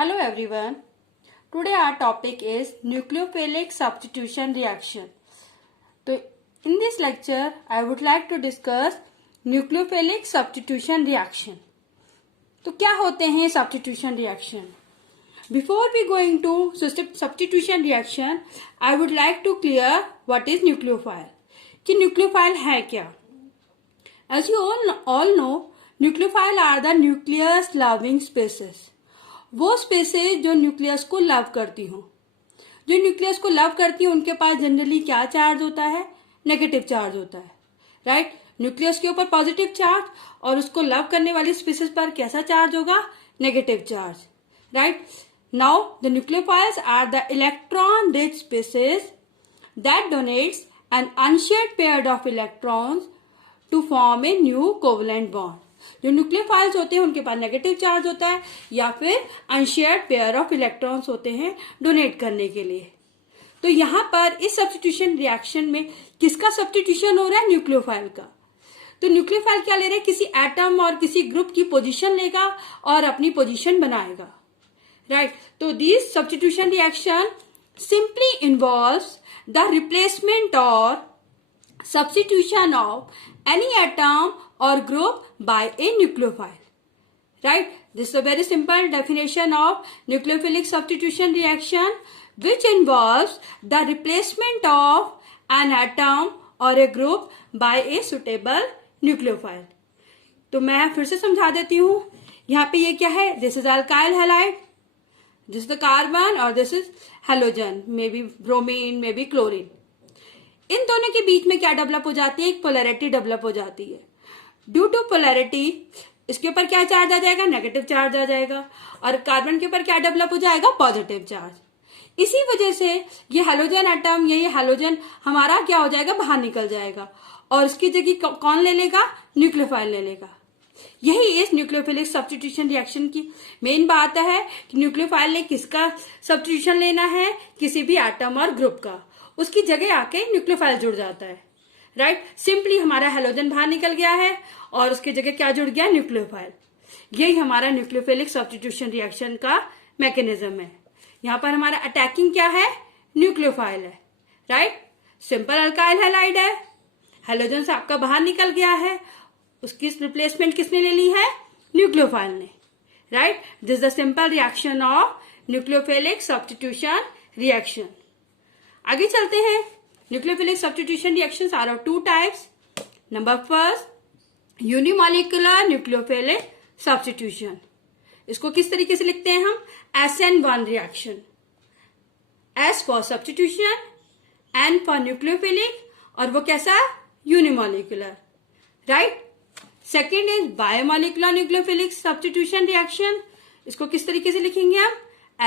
Hello everyone. Today our topic is nucleophilic substitution reaction. So in this lecture I would like to discuss nucleophilic substitution reaction. तो क्या होते हैं substitution reaction? Before we going to substitution reaction, I would like to clear what is nucleophile. कि nucleophile है क्या? As you all know, nucleophile are the nucleus loving species. वो spaces जो nucleus को लव करती हो, जो न्यूक्लियस को लव करती हो उनके पास जनरली क्या चार्ज होता है? नेगेटिव चार्ज होता है, राइट? न्यूक्लियस के ऊपर पॉजिटिव चार्ज और उसको लव करने वाली स्पीसीज पर कैसा चार्ज होगा? Negative charge, right? Now the nucleophiles are the electron rich species that donates an unshared pair of electrons to form a new covalent bond. जो न्यूक्लियोफाइल्स होते हैं उनके पास नेगेटिव चार्ज होता है या फिर अनशेयर्ड पेयर ऑफ इलेक्ट्रॉन्स होते हैं डोनेट करने के लिए. तो यहां पर इस सब्स्टिट्यूशन रिएक्शन में किसका सब्स्टिट्यूशन हो रहा है? न्यूक्लियोफाइल का. तो न्यूक्लियोफाइल क्या ले रहे हैं? किसी एटम और किसी ग्रुप की पोजीशन लेगा और अपनी पोजीशन बनाएगा, राइट? तो this substitution reaction simply involves the replacement और substitution of any atom or group by a nucleophile, right? This is a very simple definition of nucleophilic substitution reaction, which involves the replacement of an atom or a group by a suitable nucleophile. तो मैं फिर से समझा देती हूँ. यहाँ पे ये क्या है? This is alkyl halide, this is the carbon और this is halogen, maybe bromine, maybe chlorine. इन दोनों के बीच में क्या डेवलप हो जाती है? एक पोलैरिटी डेवलप हो जाती है. ड्यू टू पोलैरिटी इसके ऊपर क्या चार्ज आ जाएगा? नेगेटिव चार्ज आ जाएगा. और कार्बन के ऊपर क्या डेवलप हो जाएगा? Positive charge. इसी वजह से ये हैलोजन एटम या ये हैलोजन हमारा क्या हो जाएगा? बाहर निकल जाएगा और इसकी जगह कौन ले लेगा? न्यूक्लियोफाइल ले लेगा. यही इस न्यूक्लियोफिलिक सब्स्टिट्यूशन रिएक्शन की मेन बात है कि न्यूक्लियोफाइल ने किसका सब्स्टिट्यूशन लेना है? किसी भी एटम और ग्रुप का. उसकी जगह आके न्यूक्लियोफाइल जुड़ जाता है, राइट? सिंपली हमारा हैलोजन बाहर निकल गया है और उसकी जगह क्या जुड़ गया? न्यूक्लियोफाइल. यही हमारा न्यूक्लियोफिलिक सब्स्टिट्यूशन रिएक्शन का मैकेनिज्म है. यहाँ पर हमारा अटैकिंग क्या है? न्यूक्लियोफाइल है, राइट? सिंपल अल्काइल हैलाइड है, हैलोजन से आपका बाहर निकल गया है, उसकी रिप्लेसमेंट किसने ले ली है? न्यूक्लियोफाइल ने, right? This is the simple reaction of nucleophilic substitution reaction. आगे चलते हैं. Nucleophilic substitution reactions are of two types. Number first, unimolecular nucleophilic substitution. इसको किस तरीके से लिखते हैं हम? SN1 reaction. S for substitution, N for nucleophilic और वो कैसा? Unimolecular, right? Second is biomolecular nucleophilic substitution reaction. इसको किस तरीके से लिखेंगे हम?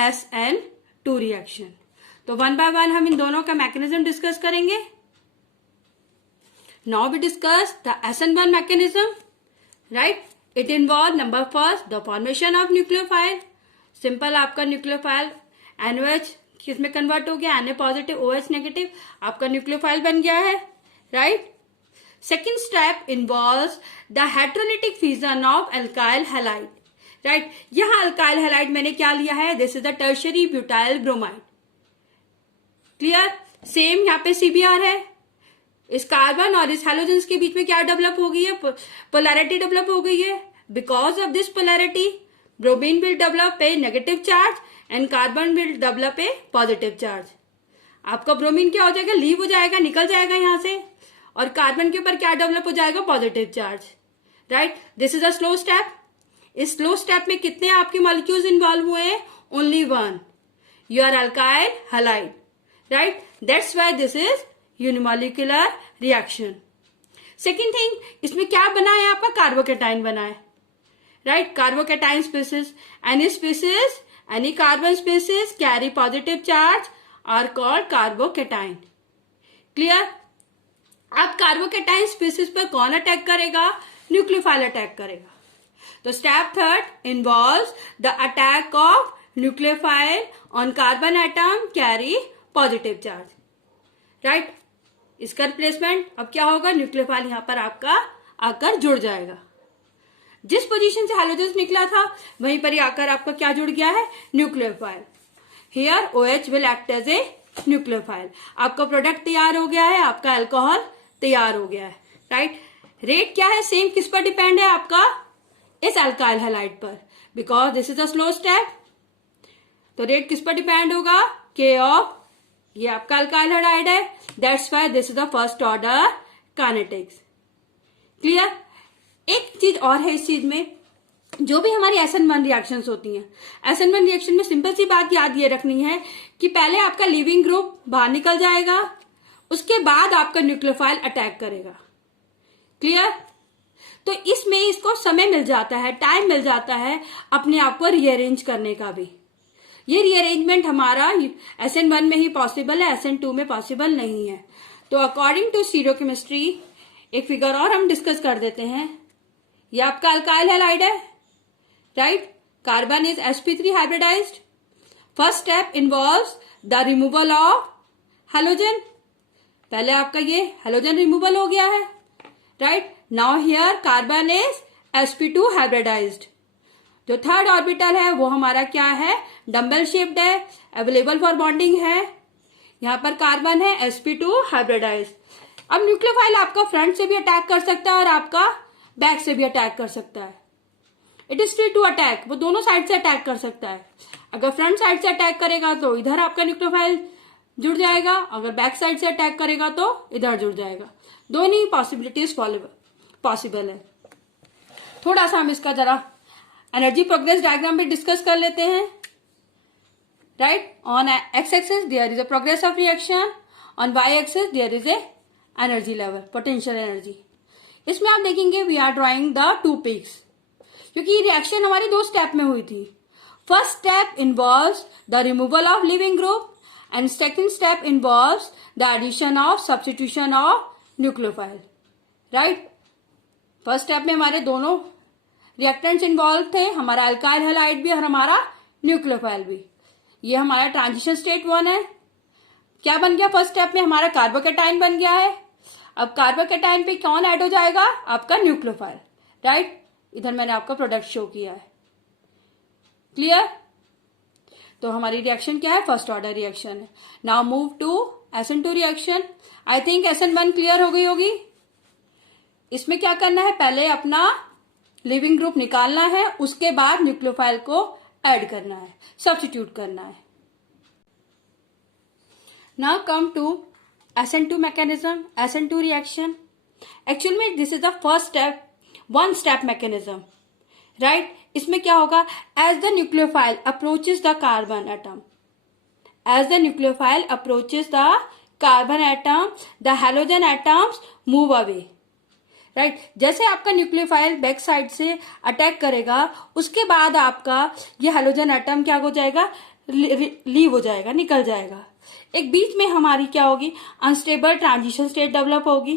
SN2 reaction. तो वन बाय वन हम इन दोनों का मैकेनिज्म डिस्कस करेंगे. Now we discuss the SN1 mechanism, right? It involve number first the formation of nucleophile. Simple आपका न्यूक्लियोफाइल NOH किसमें कन्वर्ट हो गया? Na पॉजिटिव OH नेगेटिव, आपका न्यूक्लियोफाइल बन गया है, right? Second step involves the heterolytic fusion of alkyl halide, right? यहां alkyl halide मैंने क्या लिया है? This is the tertiary butyl bromide. Clear? Same यहाँ पे CBr है. इस कार्बन और इस हैलोजन के बीच में क्या डेवलप हो गई है? पोलैरिटी डेवलप हो गई है. Because of this polarity bromine will develop a negative charge and carbon will develop a positive charge. आपका ब्रोमीन क्या हो जाएगा? लीव हो जाएगा, निकल जाएगा यहां से. और कार्बन के ऊपर क्या डेवलप हो जाएगा? Positive charge, right? This is a slow step. इस स्लो स्टेप में कितने आपके मॉलिक्यूल्स इन्वॉल्व हुए हैं? Only one. You are alkyl halide, right? That's why this is unimolecular reaction. Second thing, इसमें क्या बना है? आपका कार्बोकेटाइन बना है, right? Carbocation species, any carbon species carry positive charge are called carbocation. Clear? अब कार्बोकेटाइन स्पीसीज पर कौन अटैक करेगा? न्यूक्लियोफाइल अटैक करेगा. तो step third involves the attack of nucleophile on carbon atom carry positive charge, right? इसका replacement अब क्या होगा? न्यूक्लियोफाइल यहां पर आपका आकर जुड़ जाएगा. जिस पोजीशन से हैलोजन निकला था वहीं पर ही आकर आपका क्या जुड़ गया है, nucleophile. Here OH will act as a nucleophile. आपका प्रोडक्ट तैयार हो गया है, आपका अल्कोहल तैयार हो गया है, राइट। रेट क्या है, सेम किस पर डिपेंड है आपका, इस अल्काइल हैलाइड पर, because this is a slow step. तो रेट किस पर डिपेंड होगा, K ऑफ, ये आपका अल्काइल हैलाइड है, that's why this is the first order kinetics. Clear. एक चीज और है इस चीज में, जो भी हमारी SN1 रिएक्शंस होती हैं, SN1 रिएक्शन में सिंपल सी बात याद ये रखनी है कि पहले आपका लीविंग ग्रुप बाहर निकल जाएगा, उसके बाद आपका न्यूक्लियोफाइल अटैक करेगा। क्लियर। तो इसमें इसको समय मिल जाता है, टाइम मिल जाता है अपने आप को रीअरेंज करने का भी। ये रीअरेंजमेंट हमारा SN1 में ही पॉसिबल है, SN2 में पॉसिबल नहीं है। तो अकॉर्डिंग टू स्टीरियोकेमिस्ट्री एक फिगर और हम डिस्कस कर देते हैं। ये आपका अल्काइल हैलाइड है, right. Carbon is sp3 hybridised. First step involves the removal of halogen. पहले आपका ये हैलोजन रिमूवल हो गया है, right. Now here carbon is sp2 hybridised. जो थर्ड ऑर्बिटल है वो हमारा क्या है, डम्बल शेप्ड है, अवेलेबल फॉर बॉन्डिंग है। यहां पर कार्बन है sp2 हाइब्रिडाइज्ड। अब न्यूक्लियोफाइल आपका फ्रंट से भी अटैक कर सकता है और आपका बैक से भी अटैक कर सकता है। It is free to attack, वो दोनों साइड से अटैक कर सकता है। अगर फ्रंट साइड से अटैक करेगा तो इधर आपका न्यूक्लियोफाइल जुड़ जाएगा, अगर बैक साइड से अटैक करेगा तो इधर जुड़ जाएगा। दोनों ही पॉसिबिलिटीज पॉसिबल है। थोड़ा सा हम इसका जरा एनर्जी प्रोग्रेस डायग्राम भी डिस्कस कर लेते हैं, right. On x axis there is a progress of reaction, on y axis there is a energy level, potential energy. इसमें आप देखेंगे we are drawing the two peaks, क्योंकि ये रिएक्शन हमारी दो स्टेप में हुई थी। First step involves the removal of leaving group and second step involves the addition of substitution of nucleophile, right. First step में हमारे दोनों रिएक्टेंट्स इन्वॉल्व थे, हमारा अल्काइल हैलाइड भी और हमारा न्यूक्लियोफाइल भी। ये हमारा ट्रांजिशन स्टेट 1 है। क्या बन गया फर्स्ट स्टेप में, हमारा कार्बोकैटायन बन गया है। अब कार्बोकैटायन पे कौन ऐड हो जाएगा, आपका न्यूक्लियोफाइल, राइट। इधर मैंने आपका प्रोडक्ट शो किया है। क्लियर। तो हमारी रिएक्शन क्या है, फर्स्ट ऑर्डर रिएक्शन है। Now move to SN2 reaction. I think SN1 clear हो गई होगी। इसमें क्या करना है, पहले अपना लिविंग ग्रुप निकालना है, उसके बाद न्यूक्लियोफाइल को ऐड करना है, सब्स्टिट्यूट करना है। Now come to SN2 mechanism, SN2 reaction. Actually में this is the first step, one step mechanism, right? इसमें क्या होगा, as the nucleophile approaches the carbon atom, as the nucleophile approaches the carbon atom, the halogen atoms move away, right? जैसे आपका nucleophile back side से attack करेगा, उसके बाद आपका ये हैलोजन एटम क्या हो जाएगा, लीव हो जाएगा, निकल जाएगा। एक बीच में हमारी क्या होगी, अनस्टेबल ट्रांजिशन स्टेट डेवलप होगी,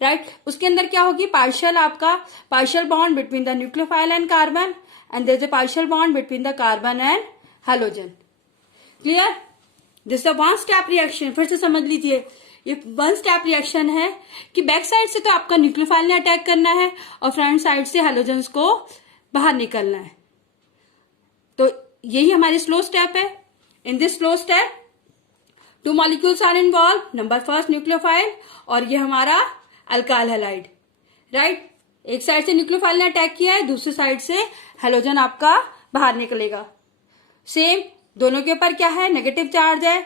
राइट। उसके अंदर क्या होगी, partial bond between the nucleophile and carbon and there is a partial bond between the carbon and halogen. Clear. This is one step reaction. फिर से समझ लीजिए, ये वन स्टेप रिएक्शन है कि बैक साइड से तो आपका न्यूक्लियोफाइल ने अटैक करना है और फ्रंट साइड से हैलोजन्स को बाहर निकलना है। तो यही हमारी स्लो स्टेप है। In this slow step two molecules are involve, number first nucleophile और ये हमारा अल्काइल हैलाइड, राइट। एक साइड से न्यूक्लियोफाइल ने अटैक किया है, दूसरी साइड से हैलोजन आपका बाहर निकलेगा। सेम दोनों के ऊपर क्या है, नेगेटिव चार्ज है।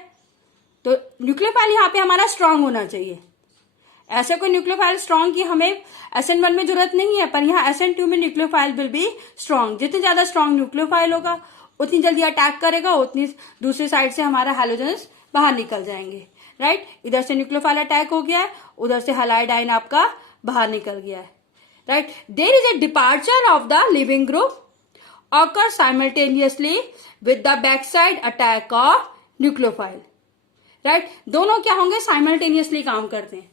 तो न्यूक्लियोफाइल यहाँ पे हमारा स्ट्रांग होना चाहिए। ऐसे कोई न्यूक्लियोफाइल स्ट्रांग की हमें SN1 में जरूरत नहीं है, पर यहाँ SN2 में न्यूक्लियोफाइल विल बी स्ट्रांग। जितने ज्यादा स्ट्रांग न्यूक्लियोफाइल होगा उतनी जल्दी अटैक करेगा, उतनी दूसरी साइड से हमारा हैलोजन्स बाहर निकल जाएंगे, राइट। इधर से न्यूक्लियोफाइल अटैक हो गया है, उधर से हैलाइड आयन आपका बाहर निकल गया है, right. There is a departure of the leaving group occur simultaneously with the backside attack of nucleophile, right? दोनों क्या होंगे, साइमल्टेनियसली काम करते हैं।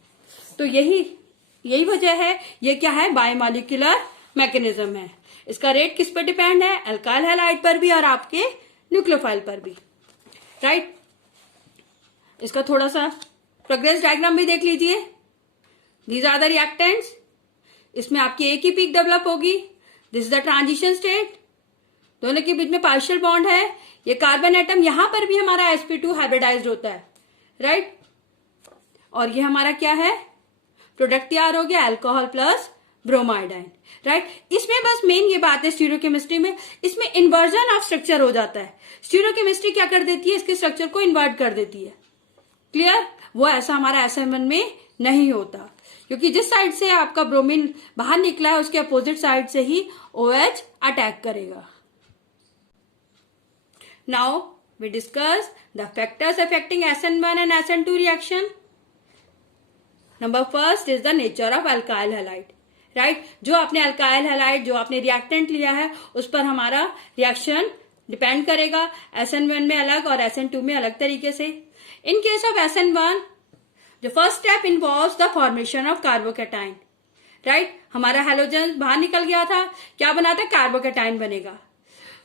तो यही वजह है, ये क्या है, बायोमॉलिक्यूलर मैकेनिज्म है। इसका रेट किस पर डिपेंड है, अल्काइल हैलाइड पर भी और आपके न्यूक्लियोफाइल पर भी, राइट। इसका थोड़ा सा प्रोग्रेस डायग्राम भी देख लीजिए। These are the reactants. इसमें आपकी एक ही पीक डेवलप होगी, this is the transition state, दोनों के बीच में पार्शियल बॉन्ड है। ये कार्बन एटम, यहां पर भी हमारा sp2 हाइब्रिडाइज्ड होता है, राइट। और ये हमारा क्या है, प्रोडक्ट तैयार हो गया अल्कोहल प्लस ब्रोमाइडाइन, राइट। इसमें बस मेन ये बात है स्टीरियोकेमिस्ट्री में, इसमें इन्वर्जन ऑफ स्ट्रक्चर हो जाता है। स्टीरियोकेमिस्ट्री क्या कर देती है, इसके स्ट्रक्चर को इन्वर्ट कर देती है, क्लियर। वो ऐसा हमारा SN1 में नहीं होता, क्योंकि जिस साइड से आपका ब्रोमीन बाहर निकला है उसके अपोजिट साइड से ही OH अटैक करेगा। Now we discuss the factors affecting SN1 and SN2 reaction. Number first is the nature of alkyl halide, right. जो आपने अल्काइल हैलाइड, जो आपने रिएक्टेंट लिया है, उस पर हमारा रिएक्शन डिपेंड करेगा। SN1 में अलग और SN2 में अलग तरीके से। इन case of SN1 the first step involves the formation of carbocation, right. हमारा हैलोजन बाहर निकल गया था, क्या बना था, कार्बोकैटाइन बनेगा।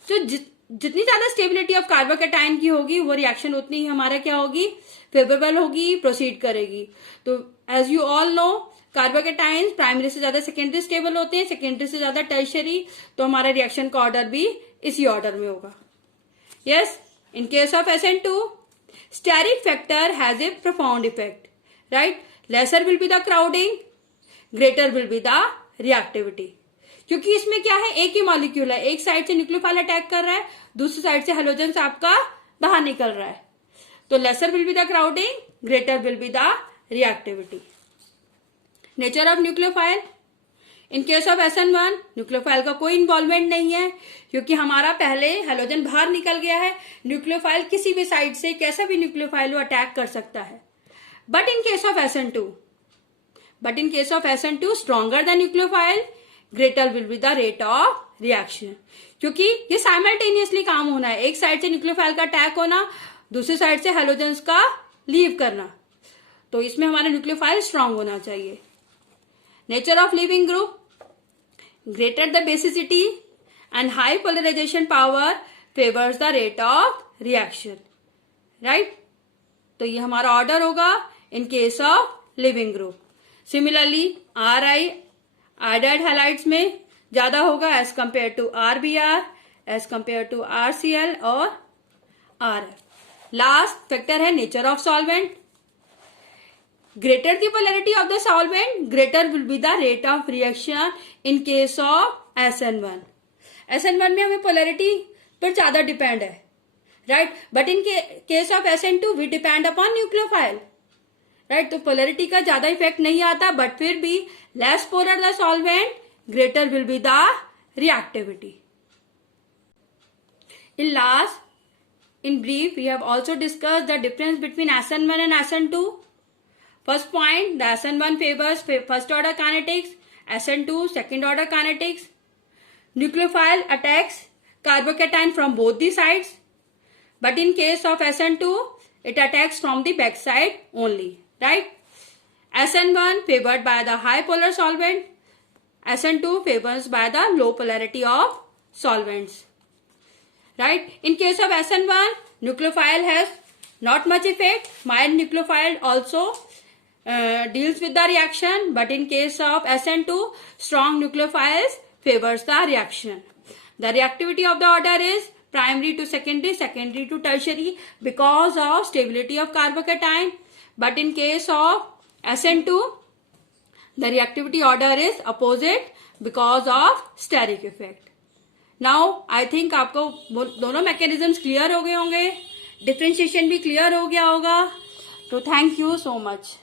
तो जितनी ज्यादा स्टेबिलिटी ऑफ कार्बोकैटाइन की होगी वो रिएक्शन उतनी ही हमारा क्या होगी, फेवरेबल होगी, प्रोसीड करेगी। तो as you all know carbocations primary से ज्यादा सेकेंडरी स्टेबल होते हैं, सेकेंडरी से ज्यादा टर्शियरी, तो हमारा रिएक्शन का ऑर्डर भी इसी ऑर्डर में होगा। Yes, in case of SN2 steric factor has a profound effect, right. Lesser will be the crowding, greater will be the reactivity, क्योंकि इसमें क्या है, एक ही मॉलिक्यूल है, एक साइड से न्यूक्लियोफाइल अटैक कर रहा है, दूसरी साइड से हेलोजन आपका बाहर निकल रहा है। तो laser will be the crowding, greater will be the reactivity. Nature of nucleophile, in case of SN1 nucleophile का कोई इन्वॉल्वमेंट नहीं है, क्योंकि हमारा पहले हेलोजन बाहर निकल गया है। न्यूक्लियोफाइल किसी भी साइड से कैसा भी न्यूक्लियोफाइल वो अटैक कर सकता है। But in case of SN2 stronger the nucleophile, greater will be the rate of reaction, क्योंकि ये साइमल्टेनियसली काम होना है, एक साइड से न्यूक्लियोफाइल का अटैक होना, दूसरी साइड से हेलोजेंस का लीव करना, तो इसमें हमारा न्यूक्लियोफाइल स्ट्रांग होना चाहिए। Nature of leaving group, greater the basicity and high polarisation power favours the rate of reaction, right. तो ये हमारा ऑर्डर होगा in case of leaving group. Similarly Ri iodide halides में ज्यादा होगा as compare to RBr, as compare to RCl और RF। Last factor है nature of solvent, greater the polarity of the solvent, greater will be the rate of reaction in case of SN1। SN1 में हमें polarity पर ज्यादा depend है, right, but in case of SN2 we depend upon nucleophile, right. तो polarity का ज्यादा effect नहीं आता, बट फिर भी less polar the solvent, greater will be the reactivity. In brief, we have also discussed the difference between SN1 and SN2. First point, the SN1 favors first order kinetics, SN2 second order kinetics. Nucleophile attacks carbocation from both the sides, but in case of SN2, it attacks from the back side only, right? SN1 favored by the high polar solvent, SN2 favors by the low polarity of solvents. Right? In case of SN1, nucleophile has not much effect. Mild nucleophile also deals with the reaction, but in case of SN2, strong nucleophiles favors the reaction. The reactivity of the order is primary to secondary, secondary to tertiary because of stability of carbocation. But in case of SN2, the reactivity order is opposite because of steric effect. Now I think आपको दोनों mechanisms clear हो गए होंगे, differentiation भी clear हो गया होगा। तो थैंक यू सो मच।